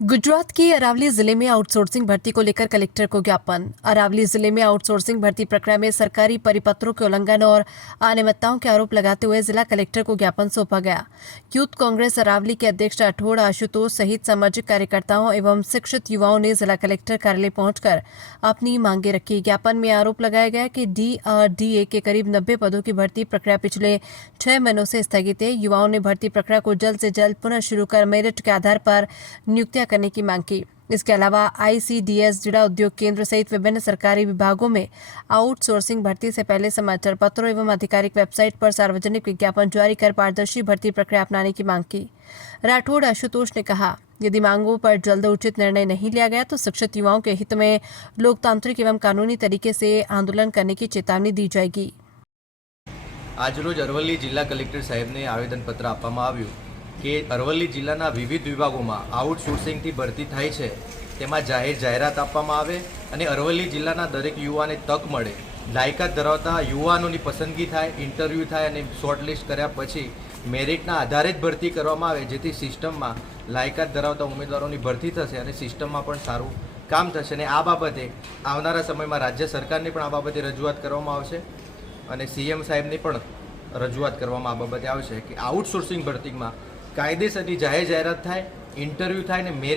गुजरात के अरावली जिले में आउटसोर्सिंग भर्ती को लेकर कलेक्टर को ज्ञापन। अरावली जिले में आउटसोर्सिंग भर्ती प्रक्रिया में सरकारी परिपत्रों के उल्लंघन और अनियमितताओं के आरोप लगाते हुए जिला कलेक्टर को ज्ञापन सौंपा गया। यूथ कांग्रेस अरावली के अध्यक्ष राठौड़ आशुतोष सहित सामाजिक कार्यकर्ताओं एवं शिक्षित युवाओं ने जिला कलेक्टर कार्यालय पहुंचकर अपनी मांगे रखी। ज्ञापन में आरोप लगाया गया कि DRDA के करीब 90 पदों की भर्ती प्रक्रिया पिछले 6 महीनों से स्थगित है। युवाओं ने भर्ती प्रक्रिया को जल्द से जल्द पुनः शुरू कर मेरिट के आधार पर नियुक्तियां करने की मांग की। इसके अलावा ICDS जिला उद्योग केंद्र सहित विभिन्न सरकारी विभागों में आउटसोर्सिंग भर्ती से पहले समाचार पत्रों एवं आधिकारिक वेबसाइट पर सार्वजनिक विज्ञापन जारी कर पारदर्शी भर्ती प्रक्रिया अपनाने की मांग की। राठौड़ आशुतोष ने कहा, यदि मांगों पर जल्द उचित निर्णय नहीं लिया गया तो शिक्षित युवाओं के हित में लोकतांत्रिक एवं कानूनी तरीके से आंदोलन करने की चेतावनी दी जाएगी। આજરોજ અરવલ્લી જિલ્લા કલેક્ટર સાહેબને આવેદનપત્ર આપવામાં આવ્યું કે અરવલ્લી જિલ્લાના વિવિધ વિભાગોમાં આઉટસોર્સિંગથી ભરતી થાય છે તેમાં જાહેરાત આપવામાં આવે અને અરવલ્લી જિલ્લાના દરેક યુવાને તક મળે, લાયકાત ધરાવતા યુવાનોની પસંદગી થાય, ઇન્ટરવ્યૂ થાય અને શોર્ટલિસ્ટ કર્યા પછી મેરિટના આધારે જ ભરતી કરવામાં આવે, જેથી સિસ્ટમમાં લાયકાત ધરાવતા ઉમેદવારોની ભરતી થશે અને સિસ્ટમમાં પણ સારું કામ થશે। અને આ બાબતે આવનારા સમયમાં રાજ્ય સરકારને પણ આ બાબતે રજૂઆત કરવામાં આવશે અને CM સાહેબની પણ રજૂઆત કરવામાં આ બાબતે આવશે કે આઉટસોર્સિંગ ભરતીમાં કાયદેસરની જાહેરાત થાય, ઇન્ટરવ્યૂ થાય ને મેરિટ